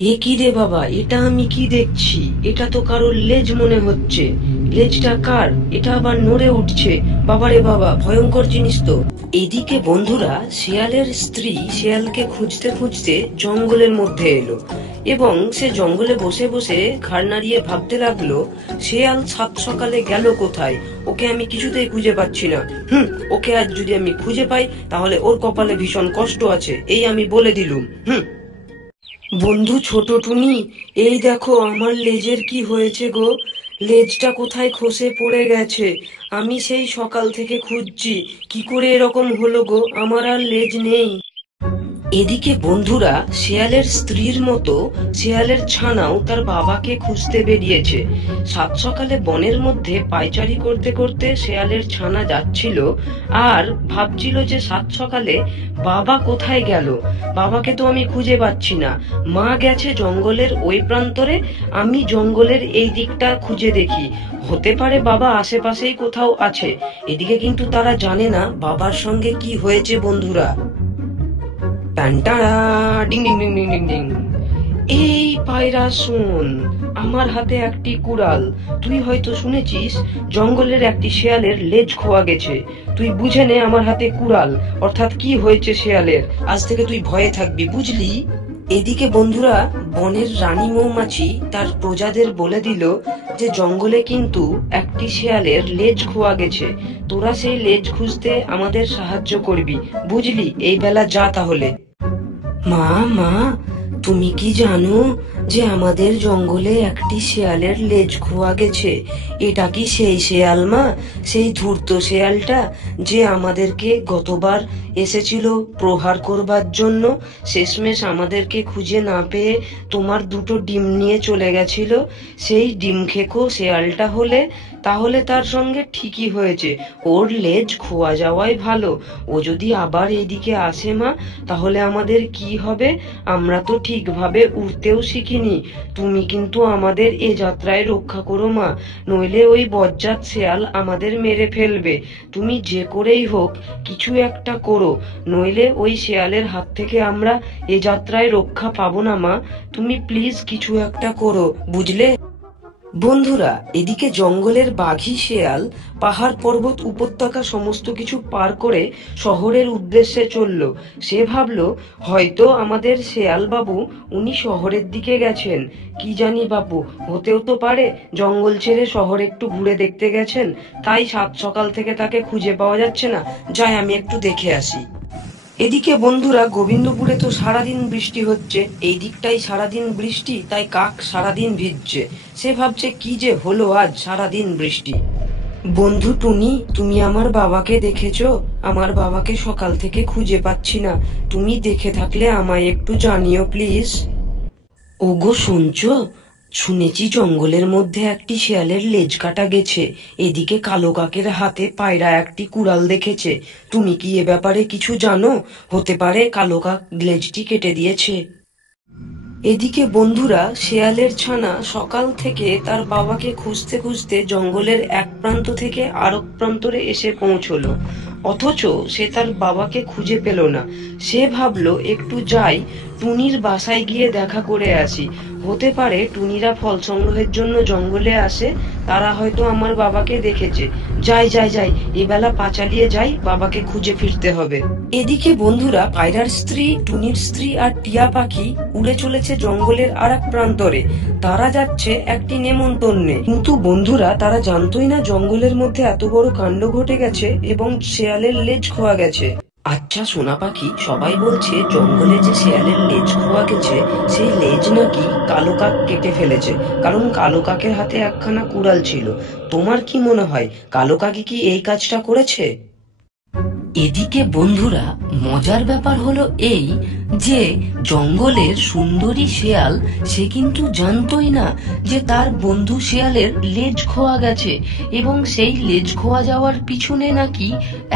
এ কি রে বাবা, এটা আমি কি দেখছি? এটা তো কারোর লেজ মনে হচ্ছে। লেজটা কার? এটা আবার নড়ে উঠছে। বাবারে বাবা, ভয়ঙ্কর জিনিস তো। এদিকে বন্ধুরা, শিয়ালের স্ত্রী শিয়ালকে খুঁজতে খুঁজতে জঙ্গলের মধ্যে এলো এবং সে জঙ্গলে বসে বসে ঘাড় নাড়িয়ে ভাবতে লাগলো, শিয়াল সাত সকালে গেল কোথায়? ওকে আমি কিছুতেই খুঁজে পাচ্ছি না। ওকে আজ যদি আমি খুঁজে পাই তাহলে ওর কপালে ভীষণ কষ্ট আছে, এই আমি বলে দিলুম। বন্ধু ছোট টুনি, এই দেখো আমার লেজের কি হয়েছে গো। লেজটা কোথায় খসে পড়ে গেছে। আমি সেই সকাল থেকে খুঁজছি, কি করে এরকম হলো গো, আমার আর লেজ নেই। এদিকে বন্ধুরা, শেয়ালের স্ত্রীর মতো শেয়ালের ছানাও তার বাবাকে খুঁজতে বেরিয়েছে। সাত সকালে বনের মধ্যে পায়চারি করতে করতে শেয়ালের ছানা যাচ্ছিল আর ভাবছিল যে সাত সকালে বাবা কোথায় গেল। বাবাকে তো আমি খুঁজে পাচ্ছি না। মা গেছে জঙ্গলের ওই প্রান্তরে, আমি জঙ্গলের এই দিকটা খুঁজে দেখি, হতে পারে বাবা আশেপাশেই কোথাও আছে। এদিকে কিন্তু তারা জানে না বাবার সঙ্গে কি হয়েছে বন্ধুরা। টানটাড়া, ডিং ডিং ডিং ডিং ডিং ডিং। এই পায়রা শোন, আমার হাতে একটি কুড়াল। তুই হয়তো শুনেছিস জঙ্গলের একটি শেয়ালের লেজ খোয়া গেছে। তুই বুঝে নে আমার হাতে কুড়াল, অর্থাৎ কি হয়েছে শেয়ালের। আজ থেকে তুই ভয়ে থাকবি, বুঝলি? এদিকে বন্ধুরা, বনের রানী মৌমাছি তার প্রজাদের বলে দিল যে জঙ্গলে কিন্তু একটি শেয়ালের লেজ খোয়া গেছে। তোরা সেই লেজ খুঁজতে আমাদের সাহায্য করবি, বুঝলি? এই বেলা যা তাহলে। মা, মা, তুমি কি জানো যে আমাদের জঙ্গলে একটি শেয়ালের লেজ খোয়া গেছে? এটা কি সেই শেয়াল মা, সেই ধূর্ত শেয়ালটা যে আমাদেরকে গতবার এসেছিল প্রহার করবার জন্য, শেষমেশ আমাদেরকে খুঁজে না পেয়ে তোমার দুটো ডিম নিয়ে চলে গেছিল? সেই ডিম খেকো শেয়ালটা হলে? তাহলে তার সঙ্গে ঠিকই হয়েছে, ওর লেজ খোয়া যাওয়াই ভালো। ও যদি আবার এইদিকে আসে মা, তাহলে আমাদের কি হবে? আমরা তো ঠিকভাবে উড়তেও শিখিনি। তুমি কিন্তু আমাদের এ যাত্রায় রক্ষা করো মা, নইলে ওই বজ্জাত শেয়াল আমাদের মেরে ফেলবে। তুমি যে করেই হোক কিছু একটা করো, নইলে ওই শেয়ালের হাত থেকে আমরা এ যাত্রায় রক্ষা পাবো না মা। তুমি প্লিজ কিছু একটা করো, বুঝলে? বন্ধুরা, এদিকে জঙ্গলের বাঘি শেয়াল পাহাড় পর্বত উপত্যকা সমস্ত কিছু পার করে শহরের উদ্দেশ্যে চলল। সে ভাবলো হয়তো আমাদের শেয়াল বাবু উনি শহরের দিকে গেছেন। কি জানি বাবু, হতেও তো পারে জঙ্গল ছেড়ে শহরে একটু ঘুরে দেখতে গেছেন, তাই সাত সকাল থেকে তাকে খুঁজে পাওয়া যাচ্ছে না। যাই আমি একটু দেখে আসি। এদিকে বন্ধুরা, গোবিন্দপুরে তো সারাদিন বৃষ্টি হচ্ছে, এই দিকটাই সারাদিন বৃষ্টি, তাই কাক সারাদিন ভিজছে। সে ভাবছে কি যে হলো আজ সারাদিন বৃষ্টি। বন্ধু টুনি, তুমি আমার বাবাকে দেখেছো? আমার বাবাকে সকাল থেকে খুঁজে পাচ্ছি না। তুমি দেখে থাকলে আমায় একটু জানিও প্লিজ। ওগো শুনছো? শুনেছি জঙ্গলের মধ্যে একটি শেয়ালের লেজ কাটা গেছে। এদিকে কালো কাকের হাতে পায়রা একটি কুড়াল দেখেছে। তুমি কি এ ব্যাপারে কিছু জানো? হতে পারে কালো কাক লেজটি কেটে দিয়েছে। এদিকে বন্ধুরা, শেয়ালের ছানা সকাল থেকে তার বাবাকে খুঁজতে খুঁজতে জঙ্গলের এক প্রান্ত থেকে আরেক প্রান্তরে এসে পৌঁছলো, অথচ সে তার বাবাকে খুঁজে পেল না। সে ভাবলো একটু যাই, টুনির বাসায় গিয়ে দেখা করে আসি। হতে পারে টুনিরা ফল সংগ্রহের জন্য জঙ্গলে আসে, তারা হয়তো আমার বাবাকে দেখেছে। যাই যাই যাই, এবেলা পা চালিয়ে যাই, বাবাকে খুঁজে ফিরতে হবে। এদিকে বন্ধুরা, পায়রার স্ত্রী, টুনির স্ত্রী আর টিয়া পাখি উড়ে চলেছে জঙ্গলের আর এক প্রান্তরে। তারা যাচ্ছে একটি নেমন্তন্নে, কিন্তু বন্ধুরা তারা জানতোই না জঙ্গলের মধ্যে এত বড় কাণ্ড ঘটে গেছে এবং শেয়ালের লেজ খোয়া গেছে। আচ্ছা সোনা পাখি, সবাই বলছে জঙ্গলে যে শেয়ালের লেজ খোয়া গেছে সেই লেজ নাকি কালো কাক কেটে ফেলেছে, কারণ কালো কাকের হাতে একখানা কুড়াল ছিল। তোমার কি মনে হয় কালো কাকি কি এই কাজটা করেছে? এদিকে বন্ধুরা, মজার ব্যাপার হলো এই যে জঙ্গলের সুন্দরী শেয়াল সে কিন্তু জানতোই না যে তার বন্ধু শেয়ালের লেজ খোয়া গেছে এবং সেই লেজ খোয়া যাওয়ার পিছনে নাকি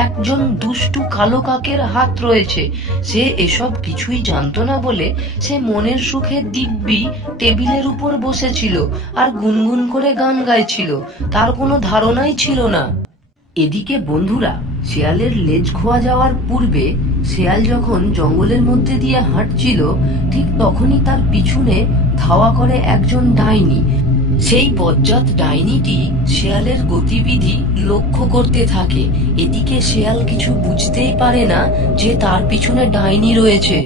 একজন দুষ্টু কালো কাকের হাত রয়েছে। সে এসব কিছুই জানতো না বলে সে মনের সুখে দিব্যি টেবিলের উপর বসেছিল আর গুনগুন করে গান গাইছিল। তার কোনো ধারণাই ছিল না এদিকে বন্ধুরা, শেয়ালের লেজ খোয়া যাওয়ার পূর্বে শেয়াল যখন জঙ্গলের মধ্যে দিয়ে হাঁটছিল, ঠিক তখনই তার পিছনে ধাওয়া করে একজন ডাইনি। সেই বজ্জাত ডাইনিটি শেয়ালের গতিবিধি লক্ষ্য করতে থাকে। এদিকে শেয়াল কিছু বুঝতেই পারে না যে তার পিছনে ডাইনি রয়েছে।